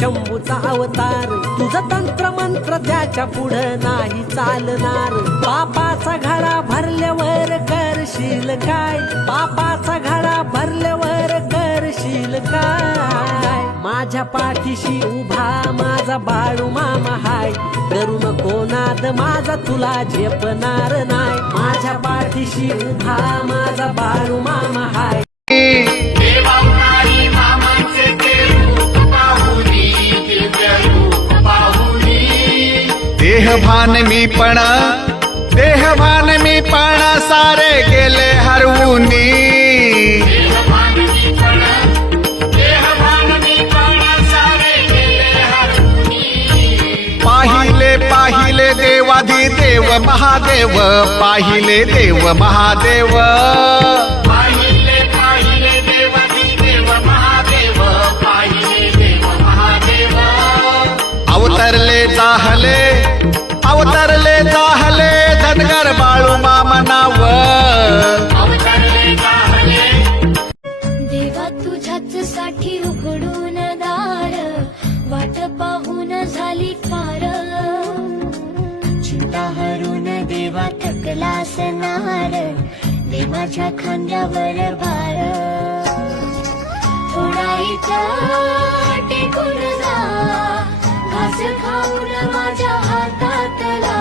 शंभूचा अवतार, तुझं तंत्र मंत्र त्याच्या पुढं नाही चालणार. पापाचा घडा भरल्यावर करशील काय, पापाचा घडा भरल्यावर करशील काय. माझ्या पाठीशी उभा माझा बाळू मामा हाय, करू नको नाद माझा तुला झेपणार नाही. माझ्या पाठीशी उभा माझा बाळू मामा हाय. देहभान मी पण सारे गेले हरवूनी. पाहिले देवाधिदेव महादेव, पाहिले देव महादेव. अवतरले जाहले धनगर बाळू मामा नाव. देवा तुझ्याच साठी उघडून दार, वाट पाहून झाली पार. चिंता हरून देवा थकला सनार, दे माझ्या खांद्यावर भार. थोडा इथं टेकून जा, घास खाऊन माझ्या हातातला.